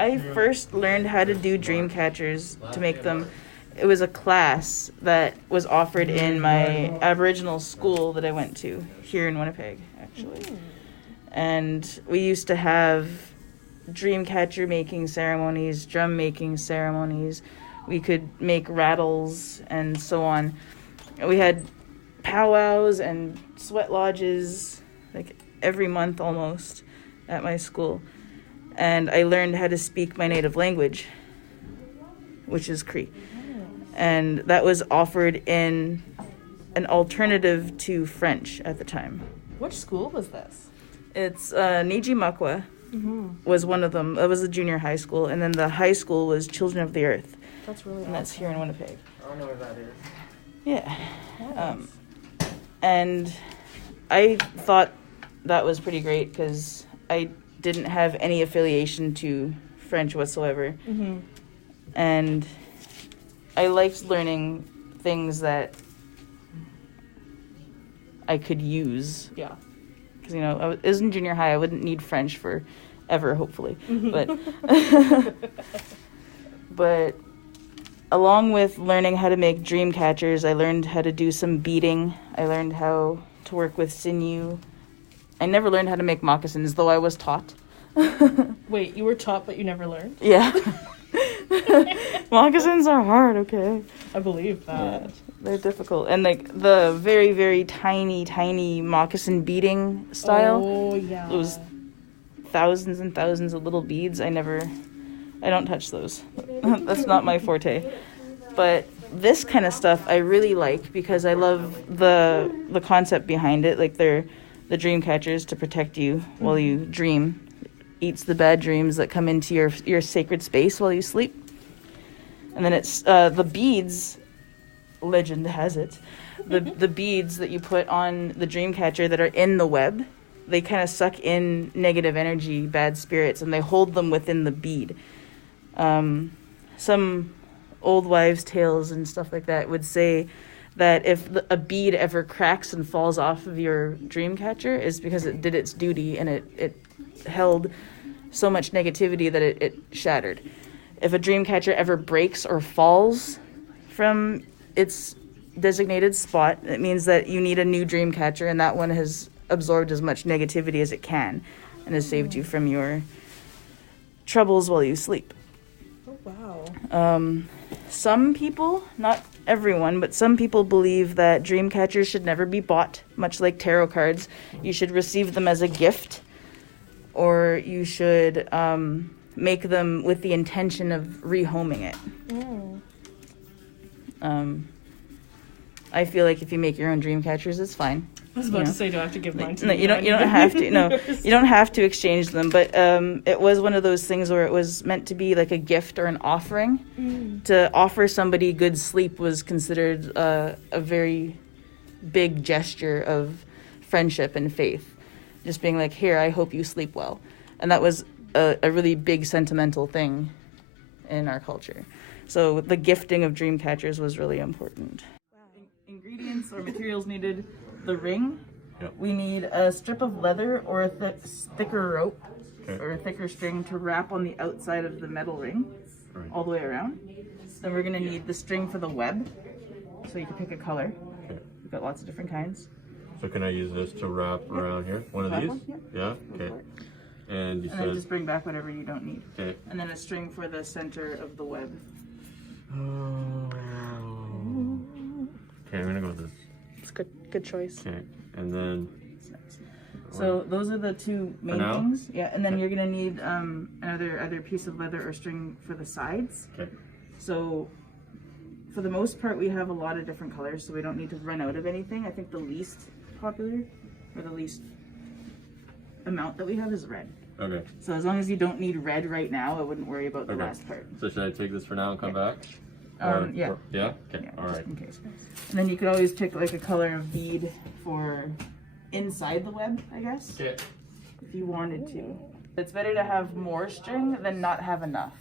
I first learned how to do dream catchers to make them. It was a class that was offered in my Aboriginal school that I went to here in Winnipeg, actually. And we used to have dream catcher making ceremonies, drum making ceremonies. We could make rattles and so on. We had powwows and sweat lodges like every month almost at my school. And I learned how to speak my native language, which is Cree. And that was offered in an alternative to French at the time. Which school was this? It's Niji Makwa was one of them. It was a junior high school. And then the high school was Children of the Earth. That's really And that's here in Winnipeg. I don't know where that is. Yeah. Nice. And I thought that was pretty great because I didn't have any affiliation to French whatsoever. And I liked learning things that I could use. Yeah. Because, you know, I was in junior high. I wouldn't need French for ever, hopefully. But but along with learning how to make dream catchers, I learned how to do some beading. I learned how to work with sinew. I never learned how to make moccasins, though I was taught. Wait, you were taught but you never learned? Yeah. Moccasins are hard, okay? I believe that. Yeah, they're difficult. And like the very, very tiny moccasin beading style. Oh, yeah. Those thousands and thousands of little beads, I don't touch those. That's not my forte. But this kind of stuff I really like because I love the concept behind it. Like they're the dream catchers to protect you while you dream. Eats the bad dreams that come into your sacred space while you sleep. And then it's the beads, legend has it, the beads that you put on the dream catcher that are in the web, they kind of suck in negative energy, bad spirits, and they hold them within the bead. Some old wives' tales and stuff like that would say that if a bead ever cracks and falls off of your dream catcher is because it did its duty and it held so much negativity that it shattered. If a dream catcher ever breaks or falls from its designated spot, it means that you need a new dream catcher, and that one has absorbed as much negativity as it can and has saved you from your troubles while you sleep. Oh, wow. Some people, not everyone, but some people believe that dream catchers should never be bought, much like tarot cards. You should receive them as a gift, or you should make them with the intention of rehoming it. I feel like if you make your own dream catchers, it's fine. I was about to say, do I have to give mine to you? No, you don't have to. No, you don't have to exchange them. But it was one of those things where it was meant to be like a gift or an offering. To offer somebody good sleep was considered a very big gesture of friendship and faith. Just being like, here, I hope you sleep well. And that was a really big sentimental thing in our culture. So the gifting of dream catchers was really important. Ingredients or materials needed: the ring. Yep. We need a strip of leather or a thicker rope or a thicker string to wrap on the outside of the metal ring all the way around. Then we're going to need the string for the web, so you can pick a color. Okay. We've got lots of different kinds. So can I use this to wrap around here? One of That these? one? Yeah? Okay. And you And then said... just bring back whatever you don't need. Okay. And then a string for the center of the web. Okay, I'm gonna go with this. It's good choice. Okay, and then... It's nice. So those are the two main things. Yeah, and then you're gonna need another piece of leather or string for the sides. Okay. So for the most part, we have a lot of different colors, so we don't need to run out of anything. I think the least popular or the least amount that we have is red. Okay. So as long as you don't need red right now, I wouldn't worry about the last part. So should I take this for now and come back? Yeah. Yeah? Okay, Yeah, all just right. in case. And then you could always pick like a color of bead for inside the web, I guess, Okay. if you wanted to. It's better to have more string than not have enough.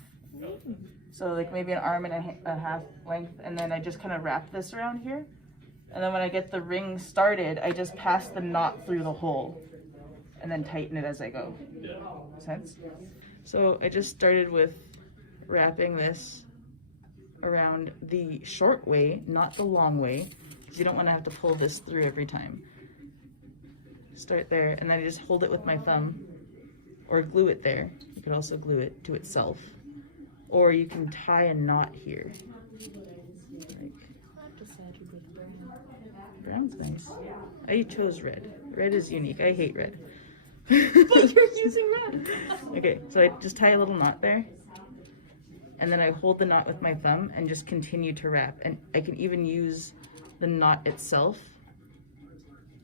So like maybe an arm and a half length, and then I just kind of wrap this around here. And then when I get the ring started, I just pass the knot through the hole and then tighten it as I go. Yeah. Makes sense? So I just started with wrapping this around the short way, not the long way, because you don't want to have to pull this through every time. Start there, and then I just hold it with my thumb, or glue it there. You could also glue it to itself, or you can tie a knot here. Like, brown's nice. I chose red. Red is unique. I hate red. But you're using red. Okay, so I just tie a little knot there, and then I hold the knot with my thumb and just continue to wrap. And I can even use the knot itself.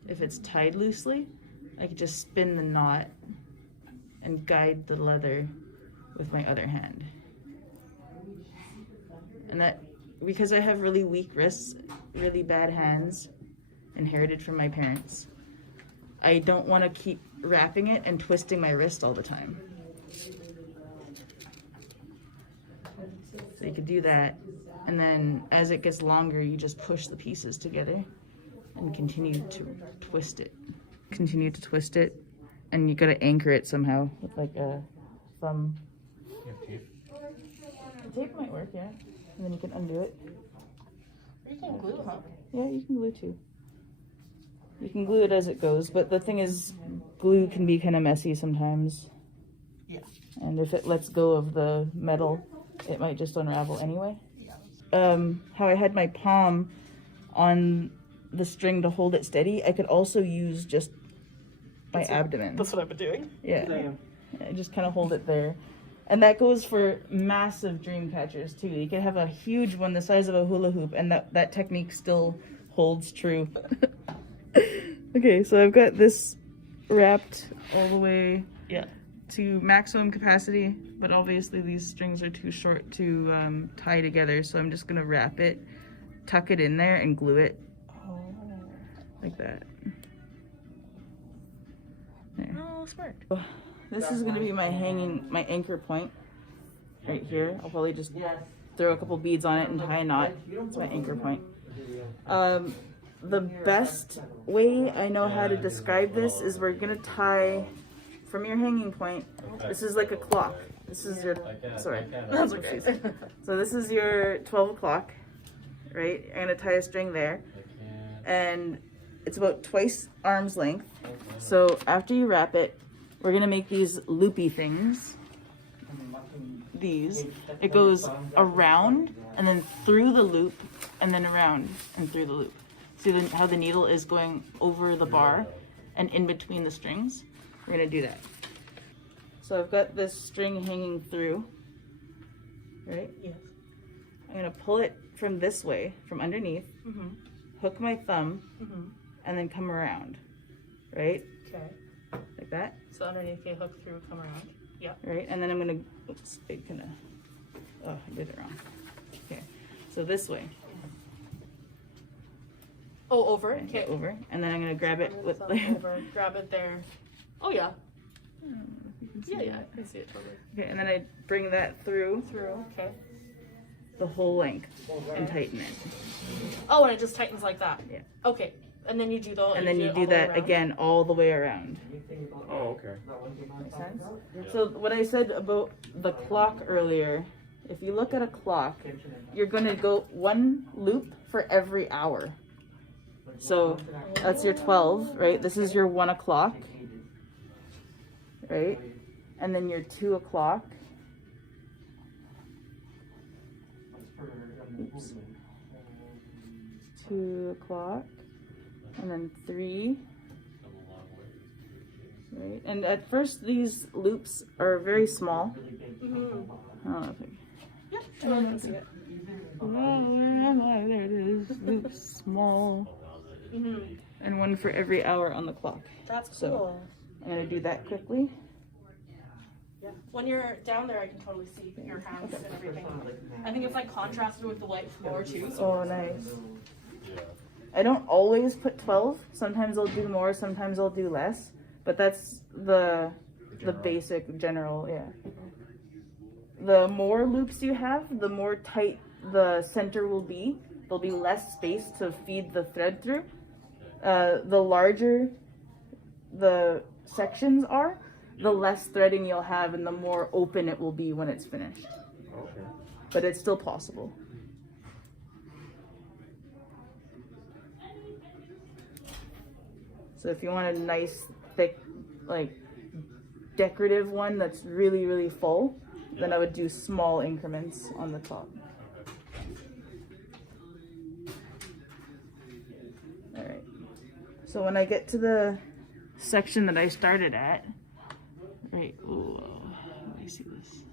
If it's tied loosely, I could just spin the knot and guide the leather with my other hand. And that, because I have really weak wrists, really bad hands, inherited from my parents, I don't want to keep wrapping it and twisting my wrist all the time. So you could do that, and then as it gets longer, you just push the pieces together and continue to twist it. Continue to twist it, and you gotta anchor it somehow with like a thumb. You have tape? The tape might work, yeah. And then you can undo it. You can glue, huh? Yeah, you can glue too. You can glue it as it goes, but the thing is, glue can be kind of messy sometimes. Yeah. And if it lets go of the metal, it might just unravel anyway. Yeah. How I had my palm on the string to hold it steady, I could also use just my abdomen. That's what I've been doing. Yeah. I just kind of hold it there. And that goes for massive dream catchers too. You can have a huge one the size of a hula hoop, and that technique still holds true. Okay, so I've got this wrapped all the way to maximum capacity, but obviously these strings are too short to tie together, so I'm just gonna wrap it, tuck it in there, and glue it like that. There. Oh, smart. This is gonna be my anchor point right here. I'll probably just throw a couple beads on it and tie a knot. It's my anchor point. The best way I know how to describe this is we're gonna tie from your hanging point. This is like a clock. This is your, sorry, that's okay. So this is your 12 o'clock, right? I'm gonna tie a string there, and it's about twice arm's length. So after you wrap it, we're gonna make these loopy things. These. It goes around and then through the loop and then around and through the loop. See how the needle is going over the bar and in between the strings? We're gonna do that. So I've got this string hanging through, right? Yes. I'm gonna pull it from this way, from underneath, hook my thumb, and then come around, right? Okay. Like that. So underneath you hook through, come around. Yeah. Right, and then I'm gonna, oops, it kinda, oh, I did it wrong. Okay, so this way. Oh, over. Okay. Over, and then I'm gonna grab it with over. Grab it there. Oh yeah. Yeah, I see it totally. Okay, and then I bring that through Okay. the whole length and tighten it. Oh, and it just tightens like that. Yeah. Okay, and then you do the. And then you do that again all the way around. Oh, okay. Makes sense? So what I said about the clock earlier, if you look at a clock, you're going to go one loop for every hour. So that's your 12, right? This is your 1 o'clock, right? And then your 2 o'clock. Oops. 2 o'clock. And then 3. Right, and at first these loops are very small. I don't know if I can see it. oh, where am I? There it is. Loops small. And one for every hour on the clock. That's cool. So I'm gonna do that quickly. Yeah. When you're down there, I can totally see your hands and everything. I think it's like contrasted with the white floor too. So Oh, nice. I don't always put 12. Sometimes I'll do more. Sometimes I'll do less. But that's the basic general, yeah. The more loops you have, the more tight the center will be. There'll be less space to feed the thread through. The larger the sections are, the less threading you'll have and the more open it will be when it's finished. Okay. But it's still possible. So if you want a nice, thick, like, decorative one that's really, really full, then I would do small increments on the top. Alright. So when I get to the section that I started at, right, ooh, let me see this.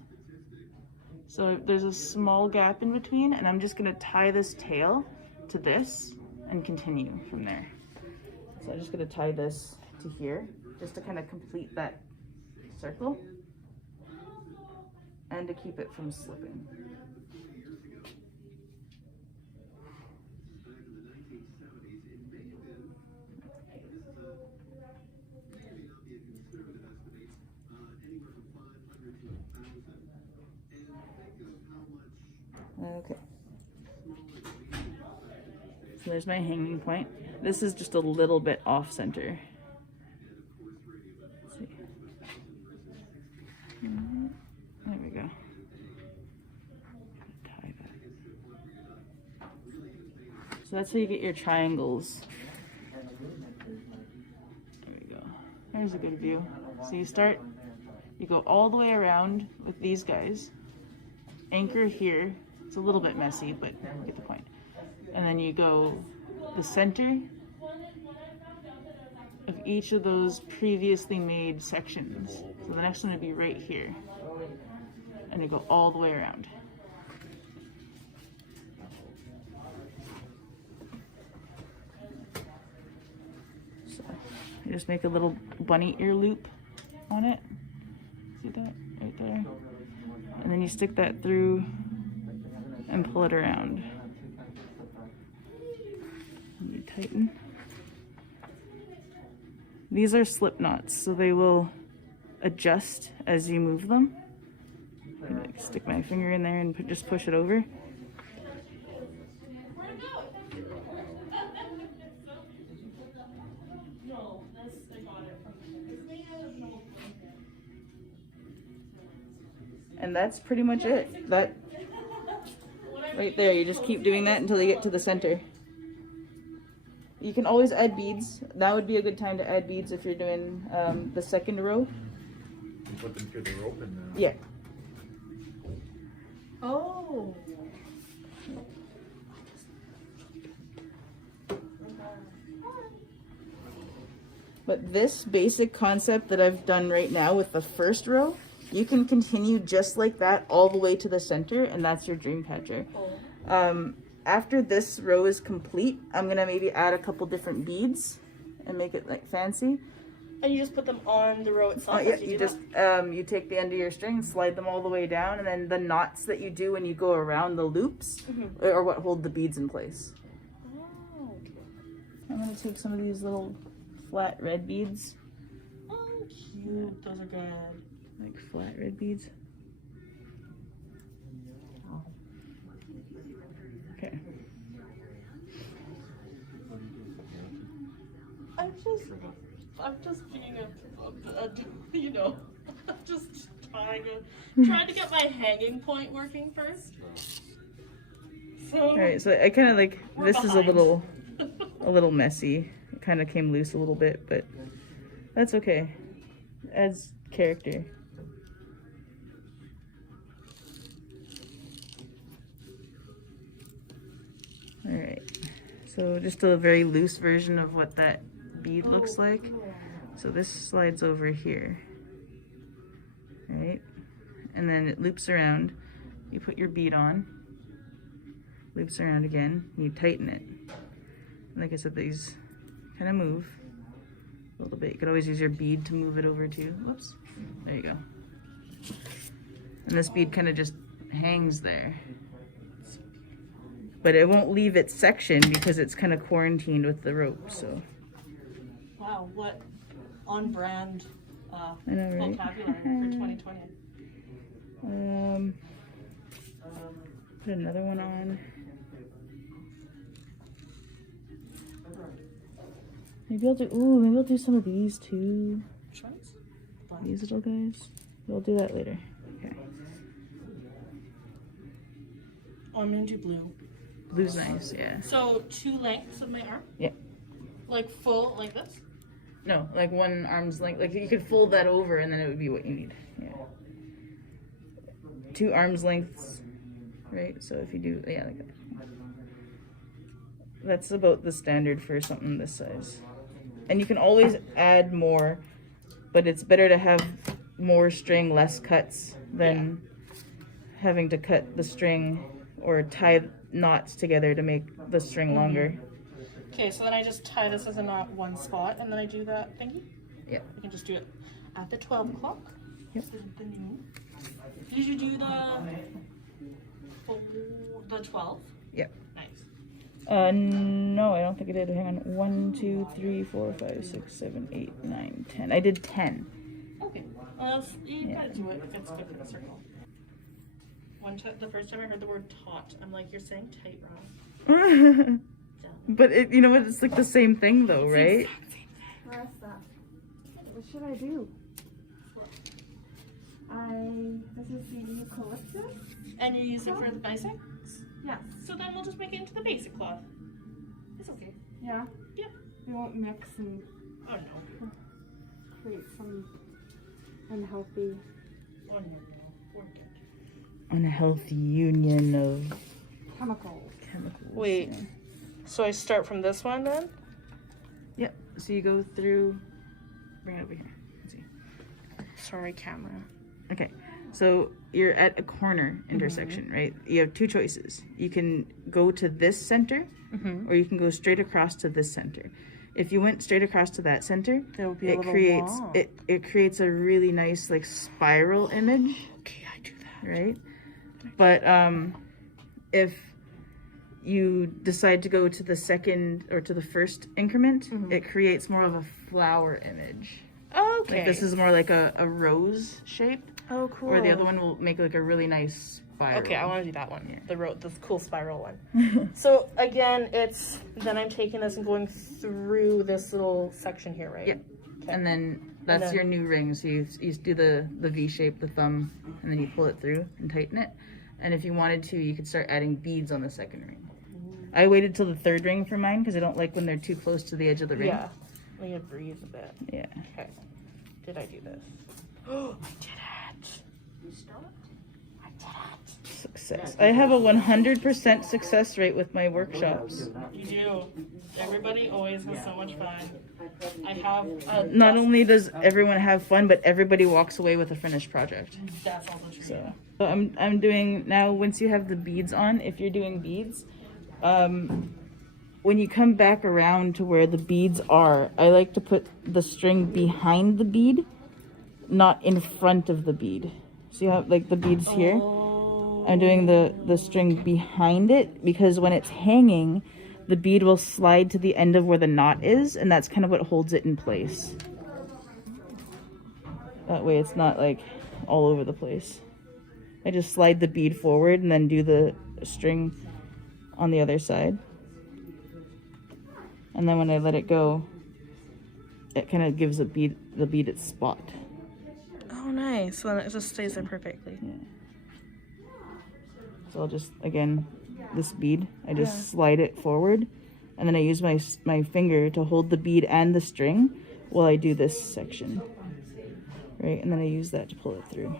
So there's a small gap in between, and I'm just gonna tie this tail to this and continue from there. So I'm just gonna tie this to here, just to kind of complete that circle and to keep it from slipping. Okay. So there's my hanging point. This is just a little bit off center. Let's see. There we go. Tie that. So that's how you get your triangles. There we go. There's a good view. So you start, you go all the way around with these guys. Anchor here. It's a little bit messy, but you get the point. And then you go the center of each of those previously made sections. So the next one would be right here. And you go all the way around. So you just make a little bunny ear loop on it. See that? Right there. And then you stick that through and pull it around. And you tighten. These are slip knots, so they will adjust as you move them. I like stick my finger in there and just push it over. And that's pretty much it. That right there, you just keep doing that until you get to the center. You can always add beads. That would be a good time to add beads if you're doing the second row. You put them through the rope and then... Yeah. Oh. But this basic concept that I've done right now with the first row, you can continue just like that all the way to the center, and that's your dream catcher. After this row is complete, I'm gonna maybe add a couple different beads and make it like fancy. And you just put them on the row itself? Yeah, you just you take the end of your string, slide them all the way down, and then the knots that you do when you go around the loops are what hold the beads in place. Oh, okay. I'm gonna take some of these little flat red beads. Oh, cute. Those are good. Like flat red beads. Okay. I'm just being a you know, just trying to get my hanging point working first. So. All right, so I kind of like this behind. is a little messy. It kind of came loose a little bit, but that's okay. Adds character. All right, so just a very loose version of what that bead looks like. So this slides over here, right? And then it loops around. You put your bead on, loops around again, and you tighten it. Like I said, these kind of move a little bit. You could always use your bead to move it over too. Whoops, there you go. And this bead kind of just hangs there. But it won't leave its section because it's kind of quarantined with the rope, so. Wow, what on-brand I know, right? vocabulary for 2020. Put another one on. Maybe I'll do some of these too. Which ones? Black? these little guys. We'll do that later. Okay. Oh, I'm gonna do blue. Blue's nice, yeah. So 2 lengths of my arm? Yeah. Like full, like this? No, like 1 arm's length. Like you could fold that over and then it would be what you need. Yeah. 2 arms lengths, right? So if you do, yeah, like that. That's about the standard for something this size. And you can always add more, but it's better to have more string, less cuts than having to cut the string or tie knots together to make the string longer. Okay, so then I just tie this as a knot 1 spot, and then I do that thingy? Yeah. I can just do it at the 12 o'clock. Yep. The noon. Did you do the 12? Yep. Nice. No, I don't think I did. Hang on. 1, 2, 3, 4, 5, 6, 7, 8, 9, 10. I did 10. Okay. Well, you gotta do it if it's good for the circle. The first time I heard the word taut, I'm like, you're saying tight wrong. But it, you know what? It's like the same thing, though, right? Ursa, what should I do? This is the eucalyptus? And you use it for the basics? Yes. So then we'll just make it into the basic cloth. It's okay. Yeah? Yeah. We won't mix and Oh no. create some unhealthy. Oh no, no. We're good. Unhealthy union of Chemicals. chemicals. Wait. yeah. So I start from this one then? Yep. So you go through. Bring it over here. Let's see. Sorry, camera. Okay. So you're at a corner intersection, right? You have 2 choices. You can go to this center, or you can go straight across to this center. If you went straight across to that center, There will be a it little creates wall. it creates a really nice like spiral image, Okay, I do that. right? But if you decide to go to the second or to the first increment, it creates more of a flower image. Okay. Like this is more like a rose shape, Oh, cool. where the other one will make like a really nice spiral. Okay, I want to do that one. The cool spiral one. So again, then I'm taking this and going through this little section here, right? Yeah. And then that's then- your new ring. So you do the V shape, the thumb, and then you pull it through and tighten it. And if you wanted to, you could start adding beads on the second ring. I waited till the 3rd ring for mine because I don't like when they're too close to the edge of the ring. Yeah. Let me breathe a bit. Yeah. Okay. Did I do this? Oh, I did it. You stopped? I did it. Success. I have a 100% success rate with my workshops. You do. Everybody always has so much fun. I have. Not only does everyone have fun, but everybody walks away with a finished project. That's also true. So I'm doing now. Once you have the beads on, if you're doing beads, when you come back around to where the beads are, I like to put the string behind the bead, not in front of the bead. So you have like the beads here. I'm doing the string behind it because when it's hanging, the bead will slide to the end of where the knot is, and that's kind of what holds it in place. That way it's not like all over the place. I just slide the bead forward and then do the string on the other side. And then when I let it go, it kind of gives the bead its spot. Oh, nice. So then it just stays there perfectly. Yeah. So I'll just, again, this bead, I just slide it forward, and then I use my finger to hold the bead and the string while I do this section. Right, and then I use that to pull it through.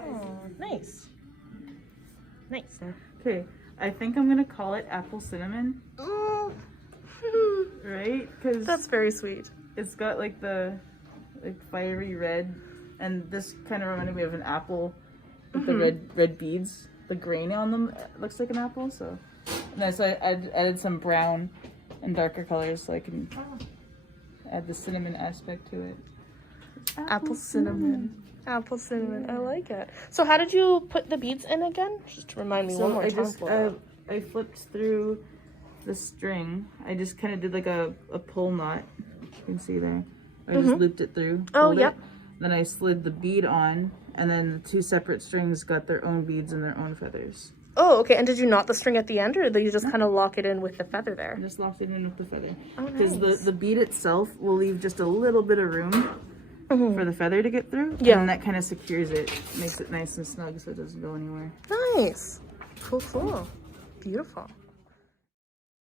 Oh, nice. Nice. Okay, I think I'm gonna call it apple cinnamon. Oh. Right? Because That's very sweet. it's got like the fiery red, and this kind of reminded me of an apple with the red beads. The grain on them looks like an apple, so. And then so I added some brown and darker colors so I can add the cinnamon aspect to it. Apple cinnamon. Apple cinnamon. I like it. So how did you put the beads in again? Just to remind me one So more I time. just I flipped through the string. I just kind of did like a pull knot. You can see there. I just looped it through. Oh, pulled yep. it, then I slid the bead on, and then the 2 separate strings got their own beads and their own feathers. Oh, okay. And did you knot the string at the end, or did you just kind of lock it in with the feather there? I just locked it in with the feather. Oh, Because nice. the bead itself will leave just a little bit of room for the feather to get through. Yeah. And that kind of secures it, makes it nice and snug so it doesn't go anywhere. Nice. Cool, cool. Beautiful.